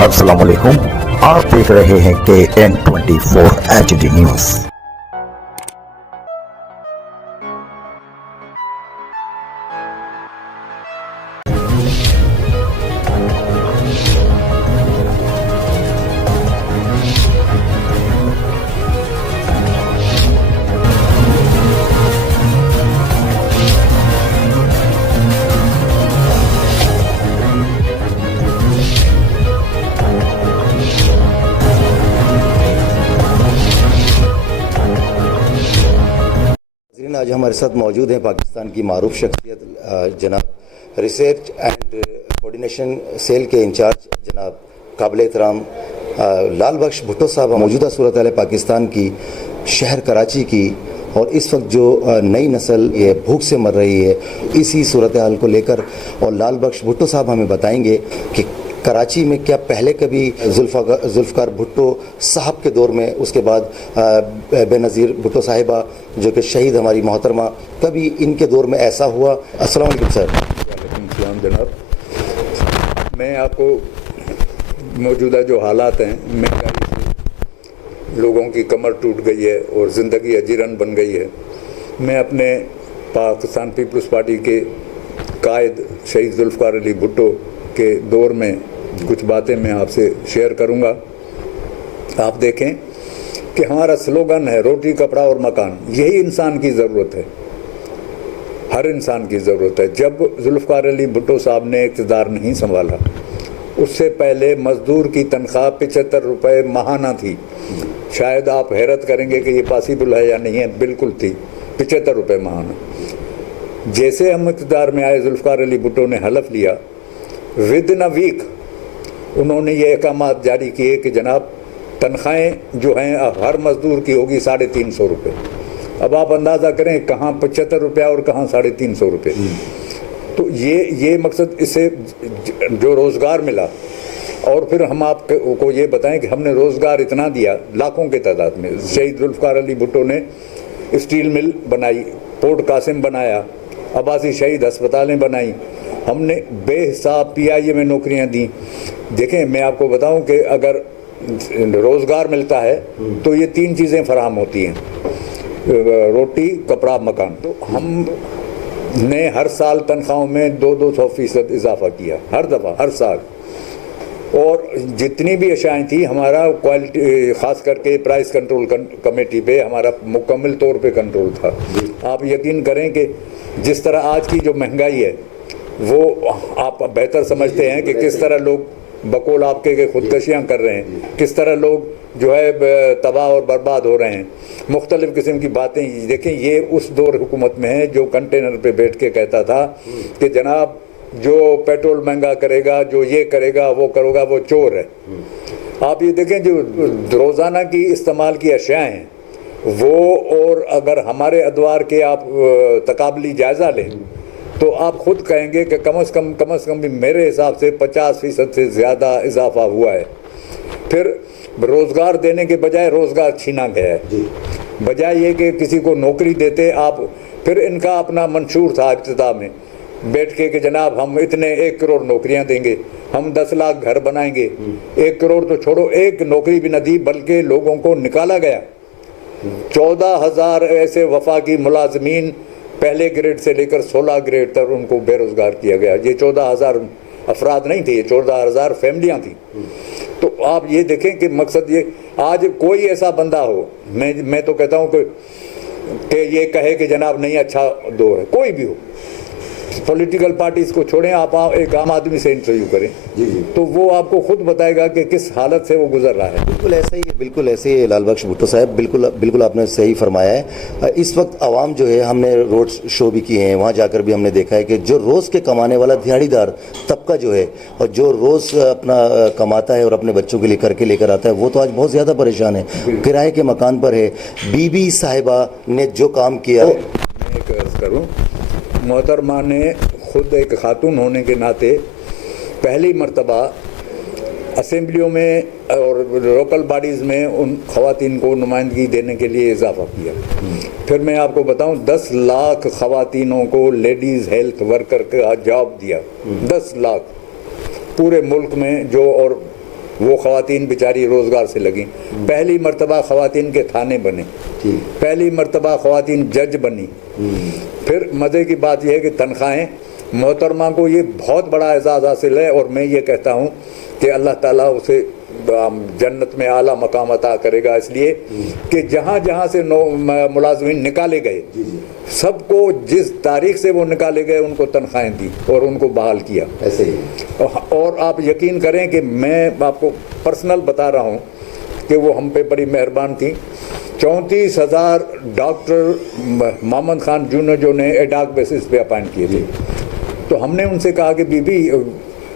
अस्सलाम वालेकुम। आप देख रहे हैं KN24 HD न्यूज। आज हमारे साथ मौजूद हैं पाकिस्तान की मारूफ शख्सियत जनाब रिसर्च एंड कोऑर्डिनेशन सेल के इंचार्ज जनाब काबिल एहतराम लाल बख्श भुट्टो साहब। मौजूदा सूरत हाल पाकिस्तान की शहर कराची की और इस वक्त जो नई नस्ल ये भूख से मर रही है, इसी सूरत हाल को लेकर और लाल बख्श भुट्टो साहब हमें बताएंगे कि कराची में क्या पहले कभी जुल्फ़िकार भुट्टो साहब के दौर में, उसके बाद बेनज़ीर भुट्टो साहिबा जो कि शहीद हमारी मोहतरमा, कभी इनके दौर में ऐसा हुआ? अस्सलाम वालेकुम सर। वालेकुम सलाम जनाब। मैं आपको मौजूदा जो हालात हैं, महंगाई से लोगों की कमर टूट गई है और ज़िंदगी अजीरन बन गई है। मैं अपने पाकिस्तान पीपल्स पार्टी के कायद शहीद जुल्फ़िकार अली भुट्टो के दौर में कुछ बातें मैं आपसे शेयर करूंगा। आप देखें कि हमारा स्लोगन है रोटी कपड़ा और मकान। यही इंसान की ज़रूरत है, हर इंसान की ज़रूरत है। जब जुल्फ़िकार अली भुट्टो साहब ने इक़्तिदार नहीं संभाला, उससे पहले मज़दूर की तनख्वाह 75 रुपये माहाना थी। शायद आप हैरत करेंगे कि ये पॉसिबल है या नहीं है, बिल्कुल थी 75 रुपये माहाना। जैसे हम इक़्तिदार में आए, जुल्फ़िकार अली भुट्टो ने हलफ लिया, विद इन अ वीक उन्होंने ये अहकामात जारी किए कि जनाब तनख्वाहें जो हैं हर मज़दूर की होगी 350 रुपये। अब आप अंदाज़ा करें कहाँ 75 रुपया और कहाँ 350 रुपये। तो ये मकसद, इससे जो रोज़गार मिला। और फिर हम आपको ये बताएं कि हमने रोज़गार इतना दिया लाखों के तादाद में। शहीद जुल्फ़िकार अली भुट्टो ने स्टील मिल बनाई, पोर्ट कासिम बनाया, अब्बासी शहीद अस्पतालें बनाई, हमने बेहिसाब PIA में नौकरियां दी। देखें, मैं आपको बताऊं कि अगर रोज़गार मिलता है तो ये 3 चीज़ें फराहम होती हैं, रोटी कपड़ा मकान। तो हमने हर साल तनख्वाहों में 200% इजाफा किया, हर दफ़ा हर साल। और जितनी भी अशाएँ थी, हमारा क्वालिटी ख़ास करके प्राइस कंट्रोल कमेटी पे हमारा मुकम्मल तौर पे कंट्रोल था। आप यकीन करें कि जिस तरह आज की जो महंगाई है वो आप बेहतर समझते हैं कि किस तरह लोग बकौल आपके के खुदकशियाँ कर रहे हैं, किस तरह लोग जो है तबाह और बर्बाद हो रहे हैं। मुख्तलिफ़ किस्म की बातें देखें। ये उस दौर हुकूमत में है जो कंटेनर पे बैठ के कहता था कि जनाब जो पेट्रोल महंगा करेगा, जो ये करेगा वो करेगा, वो चोर है। आप ये देखें जो रोज़ाना की इस्तेमाल की अशियाँ हैं वो, और अगर हमारे अदवार के आप तकाबली जायज़ा लें तो आप ख़ुद कहेंगे कि कम से कम भी मेरे हिसाब से 50% से ज़्यादा इजाफा हुआ है। फिर रोज़गार देने के बजाय रोज़गार छीना गया है। बजाय ये कि किसी को नौकरी देते आप, फिर इनका अपना मंशूर था इब्तिदा में बैठ के कि जनाब हम इतने 1 करोड़ नौकरियां देंगे, हम 10 लाख घर बनाएंगे। 1 करोड़ तो छोड़ो, एक नौकरी भी न दी, बल्कि लोगों को निकाला गया। 14,000 ऐसे वफाकी मुलाजमीन पहले ग्रेड से लेकर 16 ग्रेड तक उनको बेरोज़गार किया गया। ये 14,000 अफराद नहीं थे, ये 14,000 फैमिलियाँ थी। तो आप ये देखें कि मकसद ये, आज कोई ऐसा बंदा हो, मैं तो कहता हूँ कि ये कहे कि जनाब नहीं अच्छा दो है, कोई भी हो, पॉलिटिकल पार्टीज को छोड़ें, आप एक आम आदमी से इंटरव्यू करें तो वो आपको खुद बताएगा कि किस हालत से वो गुजर रहा है। बिल्कुल ऐसा ही है, बिल्कुल ऐसे ही लाल बख्श भुट्टो साहब, बिल्कुल आपने सही फरमाया है। इस वक्त आवाम जो है, हमने रोड शो भी किए हैं, वहाँ जाकर भी हमने देखा है कि जो रोज़ के कमाने वाला दिहाड़ीदार तबका जो है और जो रोज़ अपना कमाता है और अपने बच्चों के लिए करके लेकर आता है, वो तो आज बहुत ज़्यादा परेशान है, किराए के मकान पर है। बीबी साहिबा ने जो काम किया, मैं एक अर्ज़ करूँ, मोहतरमा ने खुद एक खातून होने के नाते पहली मर्तबा असेंबलियों में और लोकल बॉडीज़ में उन ख़वातीन को नुमाइंदगी देने के लिए इजाफा किया। फिर मैं आपको बताऊं, 10 लाख ख़वातीनों को लेडीज़ हेल्थ वर्कर का जॉब दिया। 10 लाख पूरे मुल्क में जो, और वो ख़वातीन बेचारी रोज़गार से लगी। पहली मर्तबा ख़वातीन के थाने बने, पहली मर्तबा ख़वातीन जज बनी। फिर मज़े की बात यह है कि तनख्वाहें, मोहतरमा को ये बहुत बड़ा एजाज़ हासिल है और मैं ये कहता हूँ कि अल्लाह ताला उसे जन्नत में आला मकाम अता करेगा, इसलिए कि जहाँ जहाँ से मुलाज़िमीन निकाले गए सबको जिस तारीख से वो निकाले गए उनको तनख्वाहें दी और उनको बहाल किया। ऐसे ही और आप यकीन करें कि मैं आपको पर्सनल बता रहा हूँ कि वो हम पे बड़ी मेहरबान थी। 34,000 डॉक्टर मोहम्मद खान जूनियर जो ने एडाक बेसिस पे अपॉइंट किए थे, तो हमने उनसे कहा कि बीबी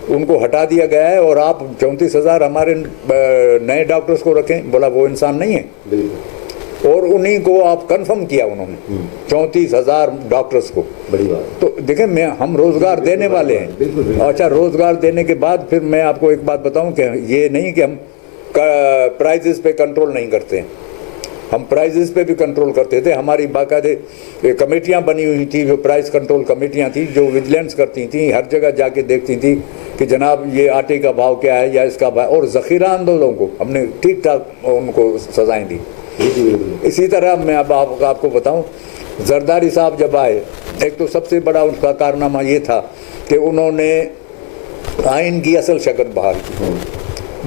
उनको हटा दिया गया है और आप 34,000 हमारे नए डॉक्टर्स को रखें। बोला वो इंसान नहीं है, और उन्हीं को आप कंफर्म किया उन्होंने 34,000 डॉक्टर्स को। बड़ी बात। तो देखें, मैं हम रोज़गार देने वाले हैं। अच्छा, रोज़गार देने के बाद फिर मैं आपको एक बात बताऊं कि ये नहीं कि हम प्राइजेस पे कंट्रोल नहीं करते हैं, हम प्राइजेस पे भी कंट्रोल करते थे। हमारी बाकायदे कमेटियां बनी हुई थी, जो प्राइस कंट्रोल कमेटियां थी, जो विजिलेंस करती थी, हर जगह जाके देखती थी कि जनाब ये आटे का भाव क्या है या इसका भाव, और ज़ख़ीरा अंदोज़ों को हमने ठीक ठाक उनको सजाएं दी। इसी तरह मैं अब आपको बताऊं, जरदारी साहब जब आए, एक तो सबसे बड़ा उनका कारनामा ये था कि उन्होंने आइन की असल शक्ल बहाल की।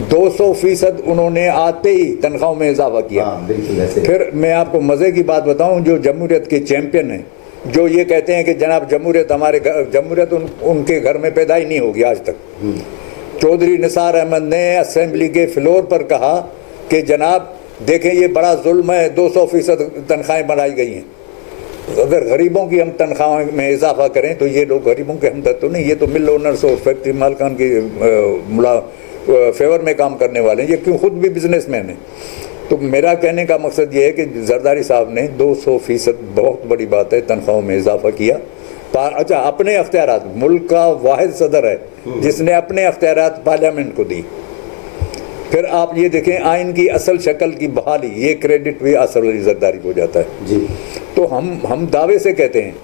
200% उन्होंने आते ही तनख्वाहों में इजाफा किया। फिर मैं आपको मज़े की बात बताऊं, जो जमहूरियत के चैंपियन हैं, जो ये कहते हैं कि जनाब जमहूरियत हमारे जमहूरियत उनके घर में पैदा ही नहीं होगी आज तक। चौधरी निसार अहमद ने असेंबली के फ्लोर पर कहा कि जनाब देखें ये बड़ा जुल्म है, 200% तनख्वाहें बढ़ाई गई हैं। अगर गरीबों की हम तनख्वाह में इजाफा करें तो ये लोग गरीबों के हमदर्द तो नहीं, ये तो मिल ओनर्स और फैक्ट्री मालकान के फेवर में काम करने वाले हैं, ये क्यों खुद भी बिजनेसमैन हैं। तो मेरा कहने का मकसद ये है कि जरदारी साहब ने 200% बहुत बड़ी बात है तनख्वाहों में इजाफा किया। अच्छा, अपने अख्तियारात, मुल्क का वाहिद सदर है जिसने अपने अख्तियारात पार्लियामेंट को दी। फिर आप ये देखें, आइन की असल शक्ल की बहाली, ये क्रेडिट भी असर अली जरदारी को जाता है जी। तो हम दावे से कहते हैं,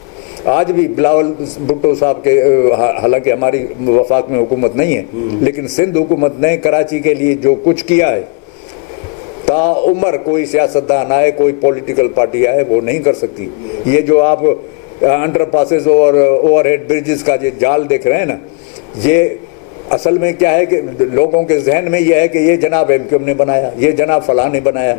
आज भी बिलावल भुट्टो साहब के, हालांकि हमारी वफाक में हुकूमत नहीं है, लेकिन सिंध हुकूमत ने कराची के लिए जो कुछ किया है, ताउम्र कोई सियासतदान आए, कोई पॉलिटिकल पार्टी आए, वो नहीं कर सकती। ये जो आप अंडर पासेस और ओवरहेड ब्रिजेस का ये जाल देख रहे हैं ना, ये असल में क्या है कि लोगों के जहन में यह है कि ये जनाब एमक्यूएम ने बनाया, ये जनाब फलां ने बनाया।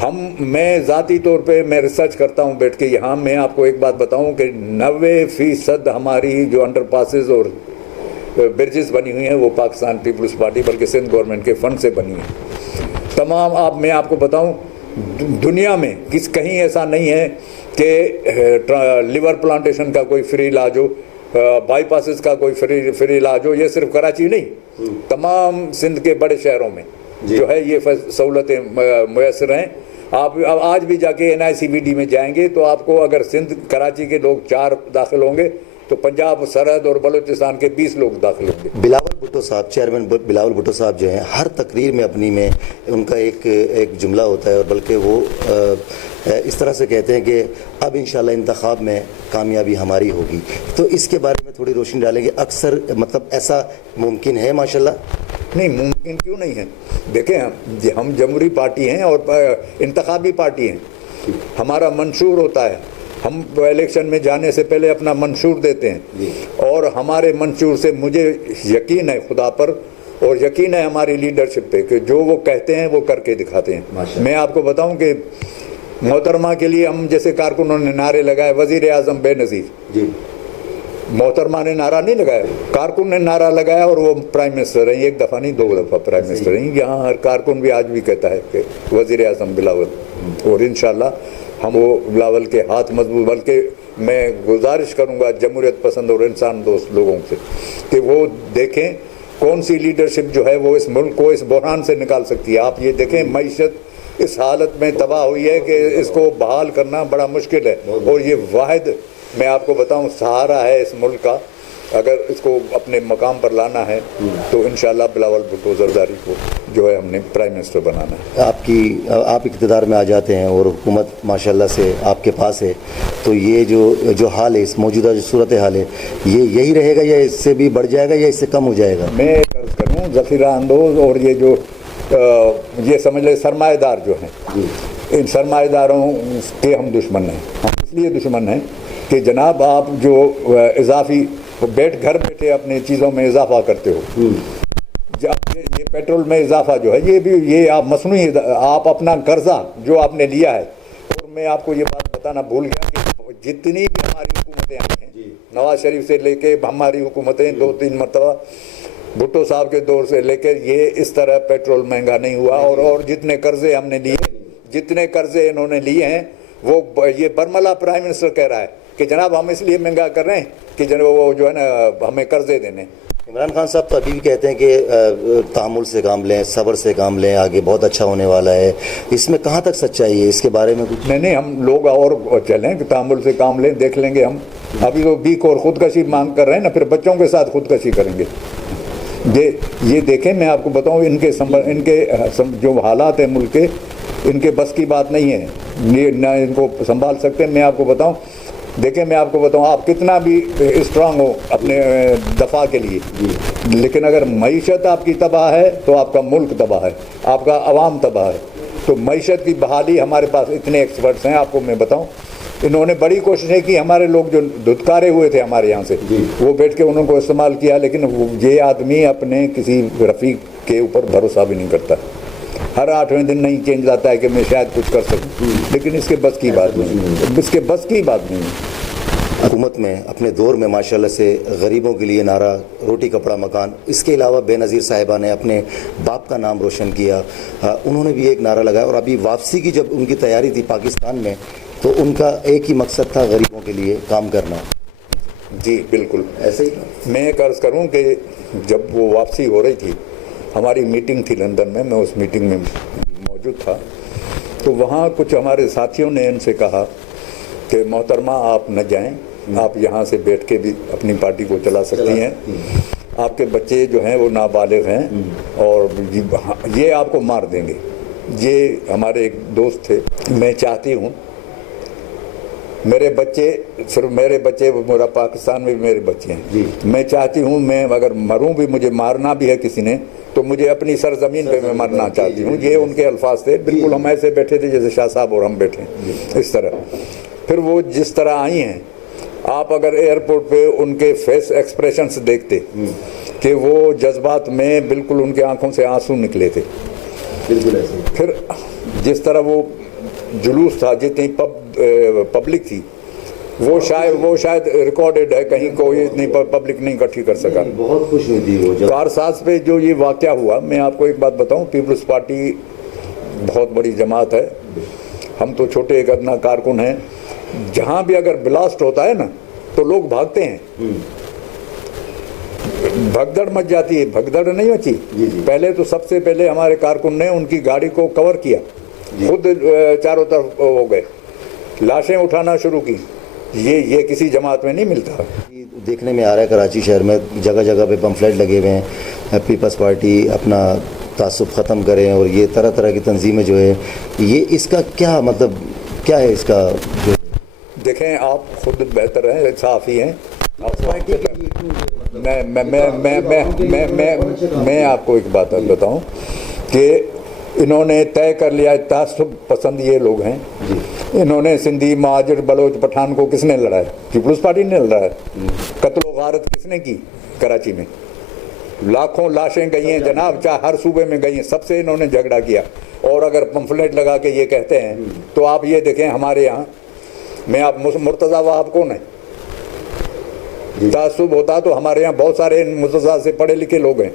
मैं ज़ाती तौर पे मैं रिसर्च करता हूँ बैठ के यहाँ। मैं आपको एक बात बताऊँ कि 90% हमारी जो अंडर पासेस और ब्रिजेस बनी हुई हैं वो पाकिस्तान पीपल्स पार्टी बल्कि सिंध गवर्नमेंट के फंड से बनी हैं तमाम। मैं आपको बताऊँ, दुनिया में कहीं ऐसा नहीं है कि लिवर प्लांटेशन का कोई फ्री इलाज हो, बाईपासेस का कोई फ्री इलाज हो। ये सिर्फ कराची नहीं, तमाम सिंध के बड़े शहरों में जो है ये सहूलतें मुयसर हैं। आप आज भी जाके NICBD में जाएंगे तो आपको, अगर सिंध कराची के लोग 4 दाखिल होंगे तो पंजाब सरहद और बलूचिस्तान के 20 लोग दाखिल होंगे। बिलावल भुट्टो साहब, चेयरमैन बिलावल भुट्टो साहब जो हैं, हर तकरीर में अपनी में उनका एक जुमला होता है, और बल्कि वो इस तरह से कहते हैं कि अब इंशाल्लाह इंतखाब में कामयाबी हमारी होगी। तो इसके बारे में थोड़ी रोशनी डालेंगे। अक्सर मतलब ऐसा मुमकिन है? माशाल्लाह नहीं, मुमकिन क्यों नहीं है। देखें, हम जमहूरी पार्टी हैं और इंतखाबी पार्टी हैं। हमारा मंशूर होता है, हम इलेक्शन में जाने से पहले अपना मंशूर देते हैं, और हमारे मंशूर से मुझे यकीन है खुदा पर, और यकीन है हमारी लीडरशिप पे कि जो वो कहते हैं वो करके दिखाते हैं। मैं आपको बताऊं कि मोहतरमा के लिए हम जैसे कारकुनों ने नारे लगाए, वज़ीर आज़म बेनज़ीर जी, मोहतरमा ने नारा नहीं लगाया, कारकुन ने नारा लगाया और वो प्राइम मिनिस्टर हैं। 1 दफ़ा नहीं 2 दफ़ा प्राइम मिनिस्टर हैं। यहाँ हर कारकुन भी आज भी कहता है कि वज़ीर आज़म बिलावल, और इंशाल्लाह हम वो बिलावल के हाथ मजबूत, बल्कि मैं गुजारिश करूँगा जमहूरियत पसंद और इंसान दोस्त लोगों से कि वो देखें कौन सी लीडरशिप जो है वो इस मुल्क को इस बहरान से निकाल सकती है। आप ये देखें, मईशत इस हालत में तबाह हुई है कि इसको बहाल करना बड़ा मुश्किल है, और ये वाहिद मैं आपको बताऊं सहारा है इस मुल्क का अगर इसको अपने मकाम पर लाना है तो इंशाल्लाह बिलावल भुट्टो जरदारी को जो है हमने प्राइम मिनिस्टर बनाना है। आप इक़्तिदार में आ जाते हैं और हुकूमत माशाल्लाह से आपके पास है, तो ये जो हाल है, इस मौजूदा जो सूरत हाल है, ये यही रहेगा या इससे भी बढ़ जाएगा या इससे कम हो जाएगा? मैं अर्ज करूँ ज़ख़ीरा अंदोज़ और ये जो ये समझ ले सरमाएदार जो हैं, इन सरमाएदारों के हम दुश्मन हैं। हम इसलिए दुश्मन हैं कि जनाब आप जो इजाफी घर बैठे अपनी चीज़ों में इजाफा करते हो, जब ये पेट्रोल में इजाफा जो है ये आप मसनूई आप अपना कर्जा जो आपने लिया है। और मैं आपको ये बात बताना भूल गया कि जितनी भी हमारी हुकूमतें आई हैं, नवाज शरीफ से लेके हमारी हुकूमतें 2-3 मरतबा, भुट्टो साहब के दौर से लेकर ये इस तरह पेट्रोल महंगा नहीं हुआ। और जितने कर्जे हमने लिए, जितने कर्जे इन्होंने लिए हैं, वो ये बरमला प्राइम मिनिस्टर कह रहा है कि जनाब हम इसलिए महंगा कर रहे हैं कि जनाब वो जो है ना हमें कर्जे देने। इमरान खान साहब तो अभी भी कहते हैं कि तामुल से काम लें, सब्र से काम लें, आगे बहुत अच्छा होने वाला है। इसमें कहाँ तक सच्चाई है, इसके बारे में कुछ? नहीं, हम लोग और चलें कि तामुल से काम लें, देख लेंगे हम। अभी तो बीक और खुदकशी मांग कर रहे हैं ना, फिर बच्चों के साथ खुदकशी करेंगे। ये देखें, मैं आपको बताऊं इनके जो हालात है मुल्क के, इनके बस की बात नहीं है, ये ना इनको संभाल सकते। मैं आपको बताऊं, देखें मैं आपको बताऊं, आप कितना भी स्ट्रांग हो अपने दफा के लिए, लेकिन अगर मईशत आपकी तबाह है तो आपका मुल्क तबाह है, आपका अवाम तबाह है। तो मईशत की बहाली हमारे पास इतने एक्सपर्ट्स हैं, आपको मैं बताऊं, इन्होंने बड़ी कोशिशें की। हमारे लोग जो धुतकारे हुए थे हमारे यहाँ से, वो बैठ के उनको इस्तेमाल किया, लेकिन ये आदमी अपने किसी रफ़ीक के ऊपर भरोसा भी नहीं करता। हर 8वें दिन नहीं चेंज आता है कि मैं शायद कुछ कर सकूं, लेकिन इसके बस की बात नहीं, इसके बस की बात नहीं है। हुकूमत में अपने दौर में माशाल्लाह से गरीबों के लिए नारा रोटी कपड़ा मकान, इसके अलावा बेनज़ीर साहिबा ने अपने बाप का नाम रोशन किया, उन्होंने भी एक नारा लगाया। और अभी वापसी की जब उनकी तैयारी थी पाकिस्तान में, तो उनका एक ही मकसद था गरीबों के लिए काम करना। जी बिल्कुल ऐसे ही मैं एक अर्ज़ करूँ कि जब वो वापसी हो रही थी, हमारी मीटिंग थी लंदन में, मैं उस मीटिंग में मौजूद था। तो वहाँ कुछ हमारे साथियों ने इनसे कहा कि मोहतरमा आप न जाएं, आप यहाँ से बैठ के भी अपनी पार्टी को चला सकती हैं, आपके बच्चे जो हैं वो नाबालिग हैं और ये आपको मार देंगे। ये हमारे एक दोस्त थे। मैं चाहती हूँ मेरे बच्चे, सिर्फ मेरे बच्चे, मेरा पाकिस्तान में भी मेरे बच्चे हैं, मैं चाहती हूँ मैं अगर मरूँ भी, मुझे मारना भी है किसी ने, तो मुझे अपनी सरजमीन पे मैं मरना चाहती हूँ। ये उनके अल्फाज थे। बिल्कुल हम ऐसे बैठे थे जैसे शाह साहब और हम बैठे, इस तरह। फिर वो जिस तरह आई हैं, आप अगर एयरपोर्ट पे उनके फेस एक्सप्रेशंस देखते कि वो जज्बात में बिल्कुल उनके आंखों से आंसू निकले थे, बिल्कुल ऐसे। फिर जिस तरह वो जुलूस था, जितनी पब्लिक थी, वो शायद रिकॉर्डेड है, कहीं कोई इतनी पब्लिक नहीं इकट्ठी कर सका। बहुत खुश हुई थी वो। कारसाज पे जो ये वाक़या हुआ, मैं आपको एक बात बताऊं, पीपल्स पार्टी बहुत बड़ी जमात है, हम तो छोटे एक अदना कारकुन हैं। जहां भी अगर ब्लास्ट होता है ना, तो लोग भागते हैं, भगदड़ मच जाती है। भगदड़ नहीं मची, पहले तो सबसे पहले हमारे कारकुन ने उनकी गाड़ी को कवर किया, खुद चारों तरफ हो गए, लाशें उठाना शुरू की। ये किसी जमात में नहीं मिलता। देखने में आ रहा है कराची शहर में जगह जगह पे पम्फलेट लगे हुए हैं, पीपल्स पार्टी अपना तासुब ख़त्म करें, और ये तरह तरह की तंजीमें जो है, ये इसका क्या मतलब क्या है इसका? देखें आप खुद बेहतर हैं, साफ़ी हैं मैं आपको एक बात बताऊं कि इन्होंने तय कर लिया, तासुब पसंद ये लोग हैं। इन्होंने सिंधी, महाजर, बलोच, पठान को किसने लड़ा है? पीपल्स पार्टी ने लड़ा है। कत्ल गारत किसने की? कराची में लाखों लाशें गई हैं जनाब, चाहे हर सूबे में गई हैं, सबसे इन्होंने झगड़ा किया। और अगर पंफलेट लगा के ये कहते हैं, तो आप ये देखें हमारे यहाँ में, आप मुर्तज़ा वहाब कौन है? तासुब होता तो हमारे यहाँ बहुत सारे मुर्तज़ा से पढ़े लिखे लोग हैं,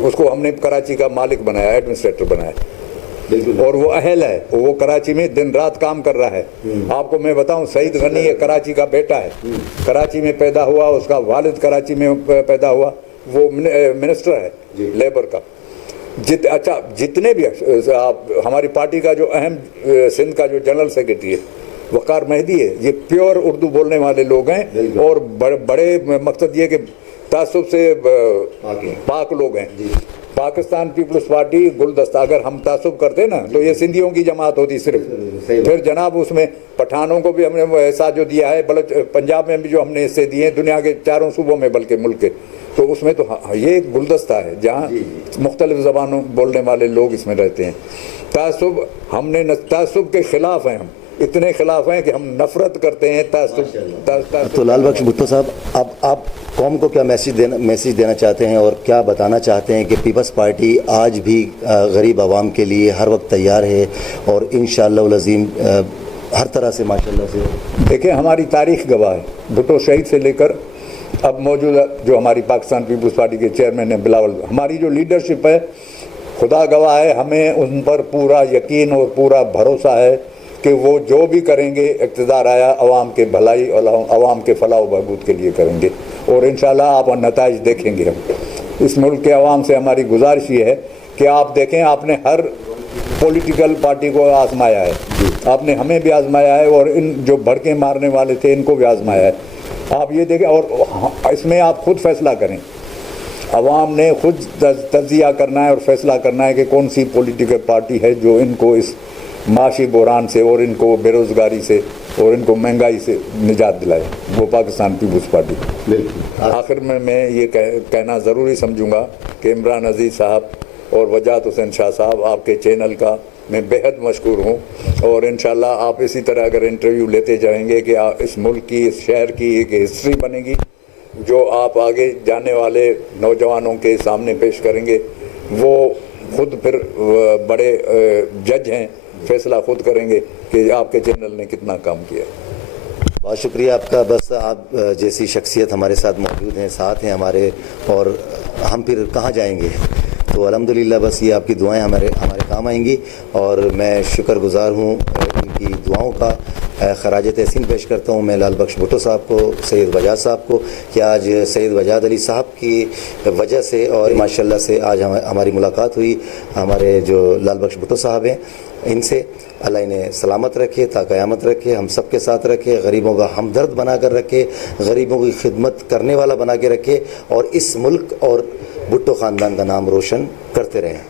उसको हमने कराची का मालिक बनाया, एडमिनिस्ट्रेटर बनाया, और वो अहल है, वो कराची में दिन रात काम कर रहा है। आपको मैं बताऊं, सईद गनी ये कराची का बेटा है, कराची में पैदा हुआ, उसका वालिद कराची में पैदा हुआ, वो मिनिस्टर है लेबर का। जितने भी आप हमारी पार्टी का जो अहम सिंध का जो जनरल सेक्रेटरी है, वकार मेहदी है, ये प्योर उर्दू बोलने वाले लोग हैं और बड़े मकसद ये कि तासुब से पाक लोग हैं। पाकिस्तान पीपल्स पार्टी गुलदस्ता, अगर हम तासुब करते ना तो ये सिंधियों की जमात होती सिर्फ। फिर जनाब उसमें पठानों को भी हमने ऐसा जो दिया है, बल्कि पंजाब में भी जो हमने हिस्से दिए हैं दुनिया के 4 सूबों में, बल्कि मुल्क के, तो उसमें तो ये एक गुलदस्ता है जहाँ मुख्तलिफ ज़बानों बोलने वाले लोग इसमें रहते हैं। तासुब हमने तासुब के खिलाफ हैं, हम इतने खिलाफ हैं कि हम नफरत करते हैं तासुब। तो लाल बख्श भुट्टो साहब, अब आप कौम को क्या मैसेज देना चाहते हैं और क्या बताना चाहते हैं कि पीपल्स पार्टी आज भी गरीब आवाम के लिए हर वक्त तैयार है और इंशाअल्लाह अज़ीम हर तरह से माशाल्लाह से। देखिए, हमारी तारीख गवाह है, भुट्टो शहीद से लेकर अब मौजूदा जो हमारी पाकिस्तान पीपल्स पार्टी के चेयरमैन हैं बिलावल, हमारी जो लीडरशिप है खुदा गवाह है, हमें उन पर पूरा यकीन और पूरा भरोसा है कि वो जो भी करेंगे इक़्तिदार आया अवाम के भलाई और अवाम के फलाह व बहबूद के लिए करेंगे और इंशाल्लाह आप नताइज देखेंगे। हम इस मुल्क के अवाम से हमारी गुजारिश ये है कि आप देखें, आपने हर पॉलिटिकल पार्टी को आजमाया है, आपने हमें भी आजमाया है और इन जो भड़के मारने वाले थे इनको भी आजमाया है। आप ये देखें और इसमें आप खुद फैसला करें, अवाम ने खुद तज्जिया करना है और फैसला करना है कि कौन सी पॉलिटिकल पार्टी है जो इनको इस माशी बहरान से और इनको बेरोज़गारी से और इनको महंगाई से निजात दिलाए, वो पाकिस्तान पीपल्स पार्टी। आखिर में मैं ये कहना ज़रूरी समझूंगा कि इमरान अजीज़ साहब और वजाहत हुसैन शाह साहब, आपके चैनल का मैं बेहद मशकूर हूँ और इंशाल्लाह आप इसी तरह अगर इंटरव्यू लेते जाएंगे कि इस मुल्क की, इस शहर की एक हिस्ट्री बनेगी जो आप आगे जाने वाले नौजवानों के सामने पेश करेंगे। वो खुद फिर बड़े जज हैं, फैसला खुद करेंगे कि आपके चैनल ने कितना काम किया। बहुत शुक्रिया आपका। बस आप जैसी शख्सियत हमारे साथ मौजूद हैं, साथ हैं हमारे, और हम फिर कहाँ जाएंगे। तो अल्हम्दुलिल्लाह बस ये आपकी दुआएं हमारे काम आएंगी और मैं शुक्रगुज़ार हूँ इनकी दुआओं का। खराज तहसीन पेश करता हूँ मैं लाल बख्श भुट्टो साहब को, सैयद वजाद साहब को, कि आज सैयद वजाद अली साहब की वजह से और माशाल्लाह से आज हमारी मुलाकात हुई। हमारे जो लाल बख्श भुट्टो साहब हैं इनसे, अल्लाह इन्हें सलामत रखे, ता क़यामत रखे, हम सब के साथ रखे, गरीबों का हमदर्द बना कर रखे, गरीबों की खिदमत करने वाला बना के रखे और इस मुल्क और भुट्टो ख़ानदान का नाम रोशन करते रहें।